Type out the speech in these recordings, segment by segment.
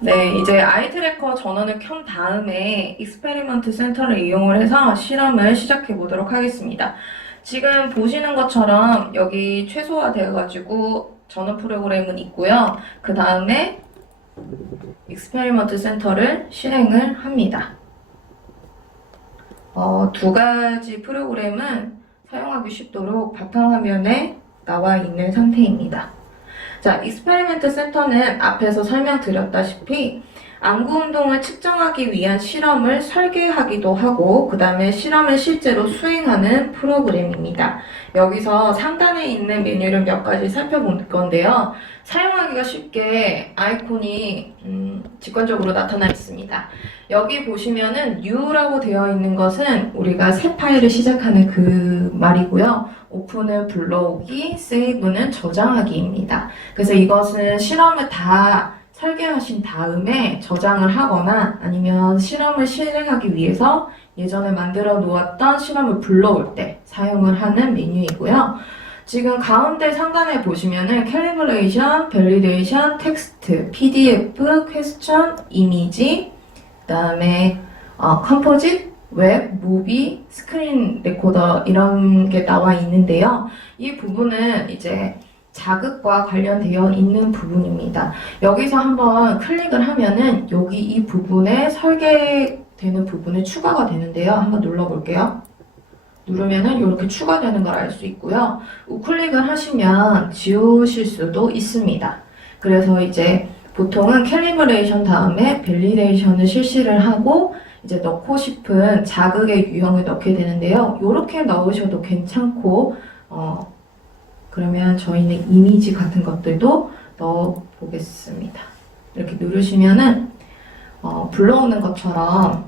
네, 이제 아이 트래커 전원을 켠 다음에 익스페리먼트 센터를 이용을 해서 실험을 시작해 보도록 하겠습니다. 지금 보시는 것처럼 여기 최소화되어가지고 전원 프로그램은 있고요. 그 다음에 익스페리먼트 센터를 실행을 합니다. 두 가지 프로그램은 사용하기 쉽도록 바탕화면에 나와 있는 상태입니다. 자, 익스페리멘트 센터는 앞에서 설명드렸다시피 안구 운동을 측정하기 위한 실험을 설계하기도 하고 그 다음에 실험을 실제로 수행하는 프로그램입니다. 여기서 상단에 있는 메뉴를 몇 가지 살펴볼 건데요. 사용하기가 쉽게 아이콘이 직관적으로 나타나 있습니다. 여기 보시면은 New라고 되어 있는 것은 우리가 새 파일을 시작하는 그 말이고요. 오픈을 불러오기, 세이브는 저장하기입니다. 그래서 이것은 실험을 다 설계하신 다음에 저장을 하거나 아니면 실험을 실행하기 위해서 예전에 만들어 놓았던 실험을 불러올 때 사용을 하는 메뉴이고요. 지금 가운데 상단에 보시면은 캘리브레이션, 밸리데이션, 텍스트, PDF, 퀘스천, 이미지, 그 다음에 컴포짓, 웹, 무비, 스크린 레코더 이런 게 나와 있는데요. 이 부분은 이제 자극과 관련되어 있는 부분입니다. 여기서 한번 클릭을 하면은 여기 이 부분에 설계되는 부분에 추가가 되는데요. 한번 눌러볼게요. 누르면은 이렇게 추가되는 걸 알 수 있고요. 우클릭을 하시면 지우실 수도 있습니다. 그래서 이제 보통은 캘리브레이션 다음에 밸리데이션을 실시를 하고 이제 넣고 싶은 자극의 유형을 넣게 되는데요. 이렇게 넣으셔도 괜찮고 그러면 저희는 이미지 같은 것들도 넣어 보겠습니다. 이렇게 누르시면은 불러오는 것처럼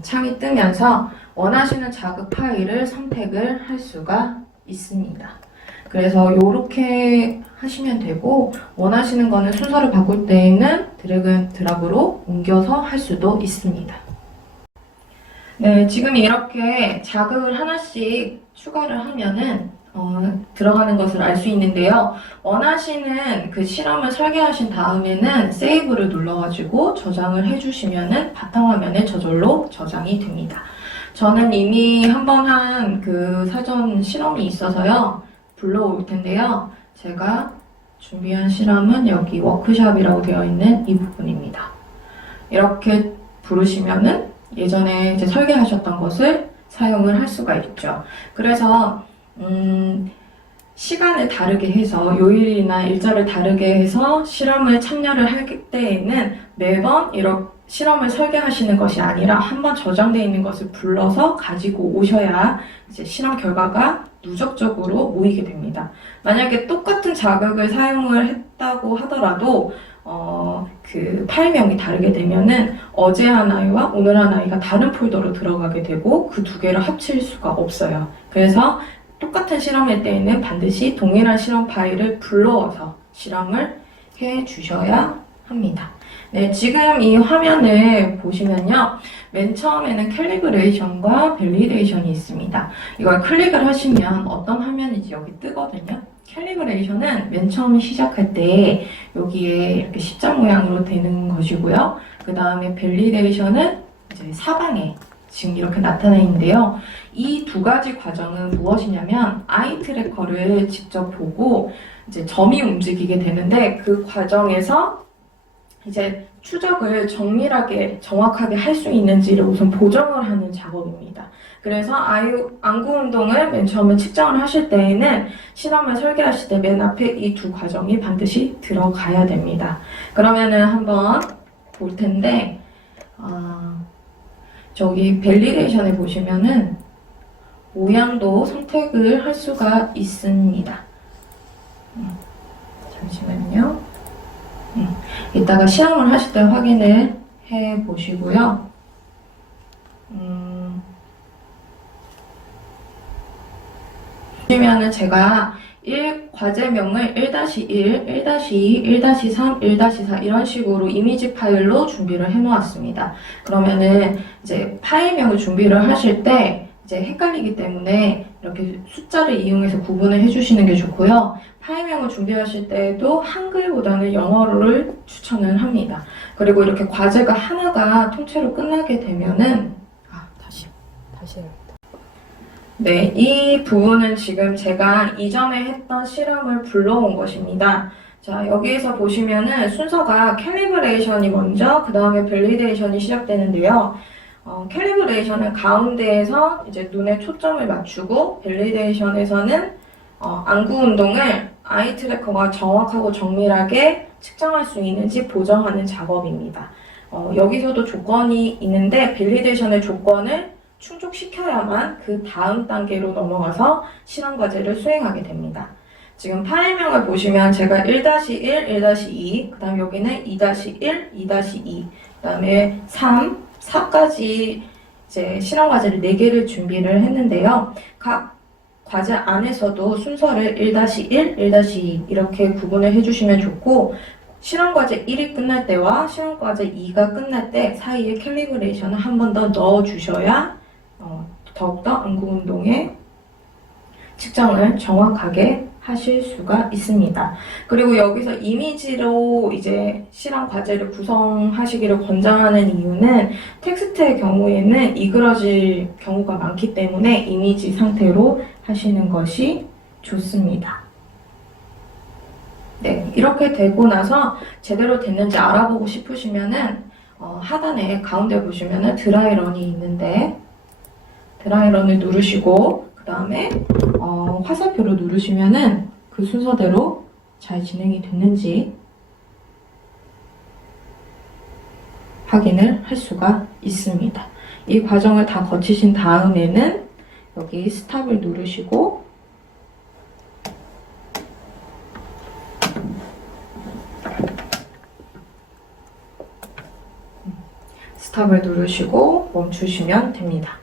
창이 뜨면서 원하시는 자극 파일을 선택을 할 수가 있습니다. 그래서 이렇게 하시면 되고 원하시는 거는 순서를 바꿀 때에는 드래그 앤 드랍으로 옮겨서 할 수도 있습니다. 네, 지금 이렇게 자극을 하나씩 추가를 하면은 들어가는 것을 알 수 있는데요. 원하시는 그 실험을 설계하신 다음에는 세이브를 눌러가지고 저장을 해주시면은 바탕화면에 저절로 저장이 됩니다. 저는 이미 한번 한 그 사전 실험이 있어서요. 불러올 텐데요. 제가 준비한 실험은 여기 워크샵이라고 되어 있는 이 부분입니다. 이렇게 부르시면은 예전에 이제 설계하셨던 것을 사용을 할 수가 있죠. 그래서 시간을 다르게 해서 요일이나 일자를 다르게 해서 실험을 참여를 할 때에는 매번 이렇게 실험을 설계하시는 것이 아니라 한번 저장되어 있는 것을 불러서 가지고 오셔야 이제 실험 결과가 누적적으로 모이게 됩니다. 만약에 똑같은 자극을 사용을 했다고 하더라도 그 파일명이 다르게 되면은 어제 한 아이와 오늘 한 아이가 다른 폴더로 들어가게 되고 그 두 개를 합칠 수가 없어요. 그래서 똑같은 실험일 때에는 반드시 동일한 실험 파일을 불러와서 실험을 해 주셔야 합니다. 네, 지금 이 화면을 보시면요. 맨 처음에는 캘리브레이션과 밸리데이션이 있습니다. 이걸 클릭을 하시면 어떤 화면인지 여기 뜨거든요. 캘리브레이션은 맨 처음 시작할 때 여기에 이렇게 십자 모양으로 되는 것이고요. 그 다음에 밸리데이션은 이제 사방에 지금 이렇게 나타나 있는데요. 이 두 가지 과정은 무엇이냐면 아이 트래커를 직접 보고 이제 점이 움직이게 되는데 그 과정에서 이제 추적을 정밀하게 정확하게 할 수 있는지를 우선 보정을 하는 작업입니다. 그래서 안구 운동을 맨 처음에 측정을 하실 때에는 실험을 설계하실 때 맨 앞에 이 두 과정이 반드시 들어가야 됩니다. 그러면은 한번 볼 텐데 저기 밸리데이션에 보시면은 모양도 선택을 할 수가 있습니다. 잠시만요. 이따가 실험을 하실 때 확인을 해 보시고요. 보시면은 제가 과제명을 1-1, 1-2, 1-3, 1-4 이런 식으로 이미지 파일로 준비를 해 놓았습니다. 그러면은 이제 파일명을 준비를 하실 때 이제 헷갈리기 때문에 이렇게 숫자를 이용해서 구분을 해주시는 게 좋고요. 파일명 파일명을 준비하실 때에도 한글보다는 영어를 추천을 합니다. 그리고 이렇게 과제가 하나가 통째로 끝나게 되면은 다시 해야겠다. 네, 이 부분은 지금 제가 이전에 했던 실험을 불러온 것입니다. 자, 여기에서 보시면은 순서가 캘리브레이션이 먼저, 그 다음에 밸리데이션이 시작되는데요. 캘리브레이션은 가운데에서 이제 눈에 초점을 맞추고, 밸리데이션에서는 안구 운동을 아이 트래커가 정확하고 정밀하게 측정할 수 있는지 보정하는 작업입니다. 여기서도 조건이 있는데, 밸리데이션의 조건을 충족시켜야만 그 다음 단계로 넘어가서 실험 과제를 수행하게 됩니다. 지금 파일명을 보시면 제가 1-1, 1-2, 그 다음 여기는 2-1, 2-2, 그 다음에 3, 4까지 이제 실험 과제를 4개를 준비를 했는데요. 각 과제 안에서도 순서를 1-1, 1-2 이렇게 구분을 해주시면 좋고, 실험 과제 1이 끝날 때와 실험 과제 2가 끝날 때 사이에 캘리브레이션을 한 번 더 넣어주셔야 더욱더 안구 운동의 측정을 정확하게 하실 수가 있습니다. 그리고 여기서 이미지로 이제 실험 과제를 구성하시기를 권장하는 이유는 텍스트의 경우에는 이그러질 경우가 많기 때문에 이미지 상태로 하시는 것이 좋습니다. 네, 이렇게 되고 나서 제대로 됐는지 알아보고 싶으시면은 하단에 가운데 보시면은 드라이런이 있는데 드라이런을 누르시고 그 다음에 화살표를 누르시면은 그 순서대로 잘 진행이 됐는지 확인을 할 수가 있습니다. 이 과정을 다 거치신 다음에는 여기 스탑을 누르시고 스탑을 누르시고 멈추시면 됩니다.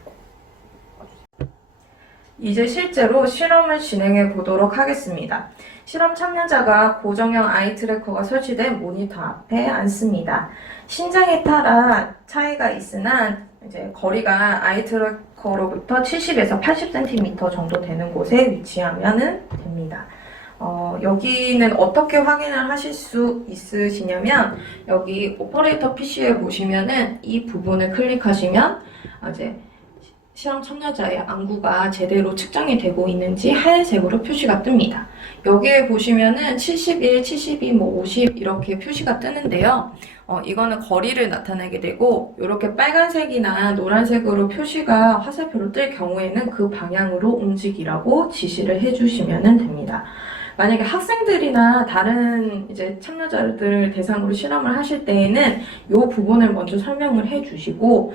이제 실제로 실험을 진행해 보도록 하겠습니다. 실험 참여자가 고정형 아이 트래커가 설치된 모니터 앞에 앉습니다. 신장에 따라 차이가 있으나 이제 거리가 아이 트래커로부터 70에서 80cm 정도 되는 곳에 위치하면 됩니다. 여기는 어떻게 확인을 하실 수 있으시냐면 여기 오퍼레이터 PC에 보시면은 이 부분을 클릭하시면 이제 실험 참여자의 안구가 제대로 측정이 되고 있는지 하얀색으로 표시가 뜹니다. 여기에 보시면은 71, 72, 50 이렇게 표시가 뜨는데요. 이거는 거리를 나타내게 되고 이렇게 빨간색이나 노란색으로 표시가 화살표로 뜰 경우에는 그 방향으로 움직이라고 지시를 해주시면 됩니다. 만약에 학생들이나 다른 이제 참여자들 대상으로 실험을 하실 때에는 이 부분을 먼저 설명을 해주시고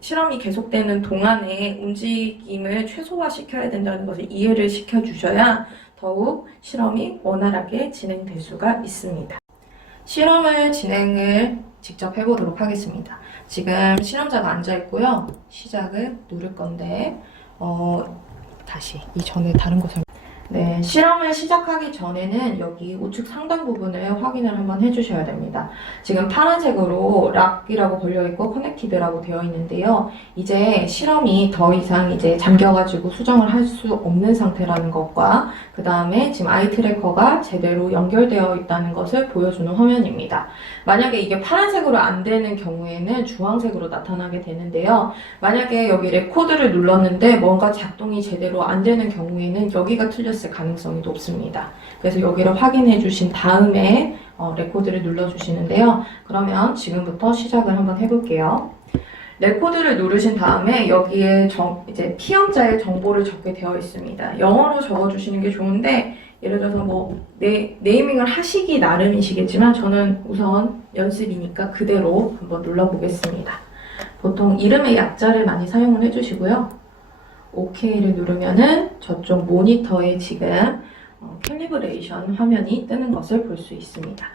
실험이 계속되는 동안에 움직임을 최소화시켜야 된다는 것을 이해를 시켜주셔야 더욱 실험이 원활하게 진행될 수가 있습니다. 실험을 진행을 직접 해보도록 하겠습니다. 지금 실험자가 앉아있고요. 시작을 누를 건데 다시 이전에 다른 거 네, 실험을 시작하기 전에는 여기 우측 상단 부분을 확인을 한번 해주셔야 됩니다. 지금 파란색으로 락이라고 걸려있고 커넥티드라고 되어 있는데요. 이제 실험이 더 이상 이제 잠겨가지고 수정을 할 수 없는 상태라는 것과 그 다음에 지금 아이 트래커가 제대로 연결되어 있다는 것을 보여주는 화면입니다. 만약에 이게 파란색으로 안 되는 경우에는 주황색으로 나타나게 되는데요. 만약에 여기 레코드를 눌렀는데 뭔가 작동이 제대로 안 되는 경우에는 여기가 틀렸을 가능성이 높습니다. 그래서 여기를 확인해 주신 다음에 레코드를 눌러주시는데요. 그러면 지금부터 시작을 한번 해볼게요. 레코드를 누르신 다음에 여기에 이제 피험자의 정보를 적게 되어 있습니다. 영어로 적어주시는 게 좋은데 예를 들어서 뭐 네이밍을 하시기 나름이시겠지만 저는 우선 연습이니까 그대로 한번 눌러보겠습니다. 보통 이름의 약자를 많이 사용을 해주시고요. OK를 누르면은 저쪽 모니터에 지금 캘리브레이션 화면이 뜨는 것을 볼 수 있습니다.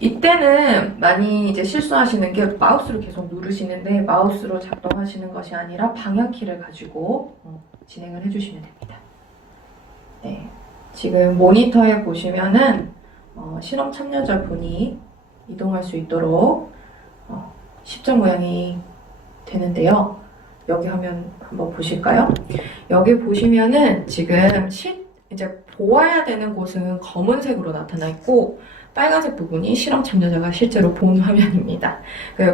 이때는 많이 이제 실수하시는 게 마우스로 계속 누르시는데 마우스로 작동하시는 것이 아니라 방향키를 가지고 진행을 해주시면 됩니다. 네, 지금 모니터에 보시면은 실험 참여자분이 이동할 수 있도록 십자 모양이 되는데요. 여기 화면 한번 보실까요? 여기 보시면은 지금 이제 보아야 되는 곳은 검은색으로 나타나 있고 빨간색 부분이 실험 참여자가 실제로 본 화면입니다.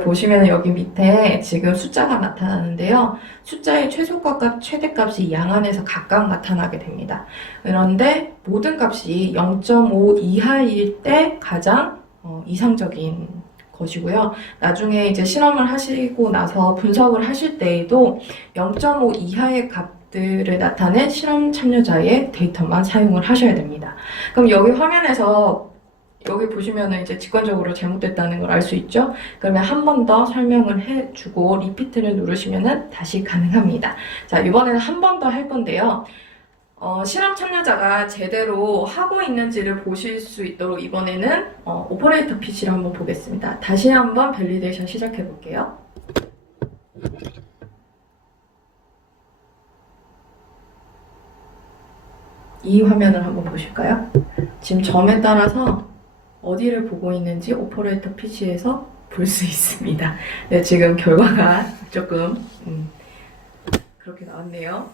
보시면 여기 밑에 지금 숫자가 나타나는데요. 숫자의 최소값과 최대값이 양안에서 각각 나타나게 됩니다. 그런데 모든 값이 0.5 이하일 때 가장 이상적인 것이고요. 나중에 이제 실험을 하시고 나서 분석을 하실 때에도 0.5 이하의 값들을 나타낸 실험 참여자의 데이터만 사용을 하셔야 됩니다. 그럼 여기 화면에서 여기 보시면은 이제 직관적으로 잘못됐다는 걸 알 수 있죠? 그러면 한 번 더 설명을 해주고 리피트를 누르시면은 다시 가능합니다. 자, 이번에는 한 번 더 할 건데요. 실험 참여자가 제대로 하고 있는지를 보실 수 있도록 이번에는 오퍼레이터 PC를 한번 보겠습니다. 다시 한번 밸리데이션 시작해 볼게요. 이 화면을 한번 보실까요? 지금 점에 따라서 어디를 보고 있는지 오퍼레이터 PC에서 볼 수 있습니다. 네, 지금 결과가 조금 그렇게 나왔네요.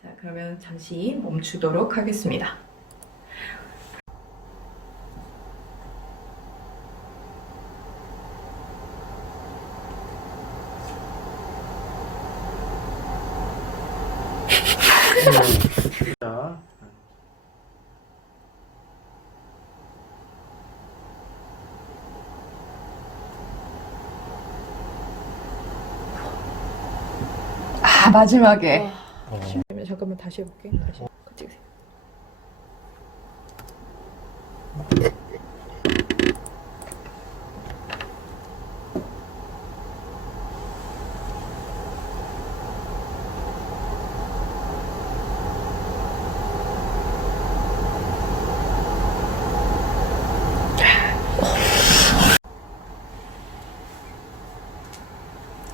자, 그러면 잠시 멈추도록 하겠습니다. 마지막에. 잠깐만 다시 해볼게. 다시. 찍으세요.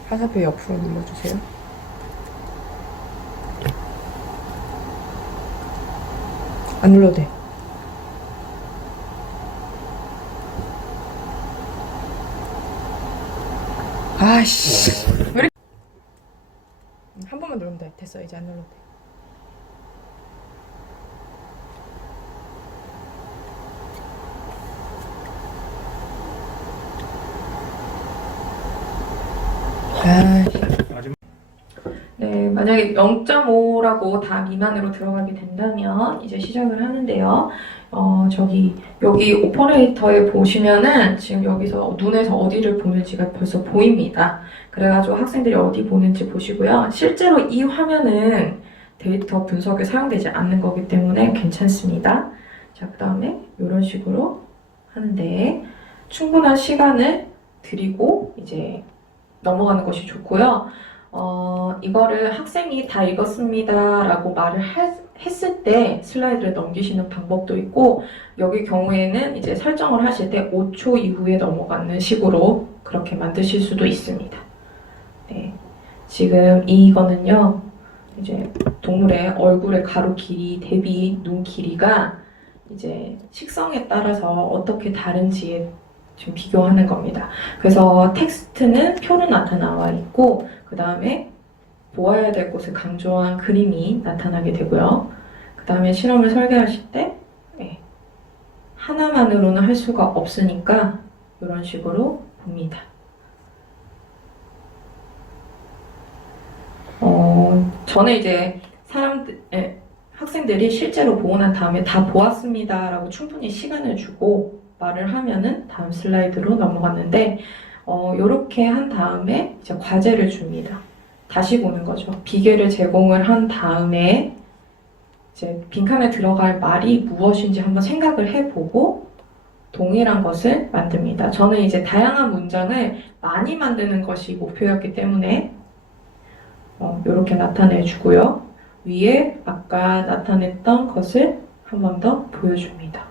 화살표 옆으로 눌러주세요. 안 눌러도 돼. 아씨. 왜 이렇게... 한 번만 누르면 돼. 됐어. 이제 안 눌러도 돼. 네, 만약에 0.5라고 다 미만으로 들어가게 된다면 이제 시작을 하는데요. 여기 오퍼레이터에 보시면은 지금 여기서 눈에서 어디를 보는지가 벌써 보입니다. 그래가지고 학생들이 어디 보는지 보시고요. 실제로 이 화면은 데이터 분석에 사용되지 않는 거기 때문에 괜찮습니다. 자, 그 다음에 이런 식으로 하는데 충분한 시간을 드리고 이제 넘어가는 것이 좋고요. 이거를 학생이 다 읽었습니다 라고 말을 했을 때 슬라이드를 넘기시는 방법도 있고, 여기 경우에는 이제 설정을 하실 때 5초 이후에 넘어가는 식으로 그렇게 만드실 수도 있습니다. 네. 지금 이거는요, 이제 동물의 얼굴의 가로 길이 대비 눈 길이가 이제 식성에 따라서 어떻게 다른지에 지금 비교하는 겁니다. 그래서 텍스트는 표로 나타나와 있고, 그 다음에 보아야 될 곳을 강조한 그림이 나타나게 되고요. 그 다음에 실험을 설계하실 때 하나만으로는 할 수가 없으니까 이런 식으로 봅니다. 저는 이제 학생들이 실제로 보고 난 다음에 다 보았습니다 라고 충분히 시간을 주고 말을 하면은 다음 슬라이드로 넘어갔는데, 이렇게 한 다음에 이제 과제를 줍니다. 다시 보는 거죠. 비계를 제공을 한 다음에 이제 빈칸에 들어갈 말이 무엇인지 한번 생각을 해보고 동일한 것을 만듭니다. 저는 이제 다양한 문장을 많이 만드는 것이 목표였기 때문에 이렇게 나타내주고요. 위에 아까 나타냈던 것을 한 번 더 보여줍니다.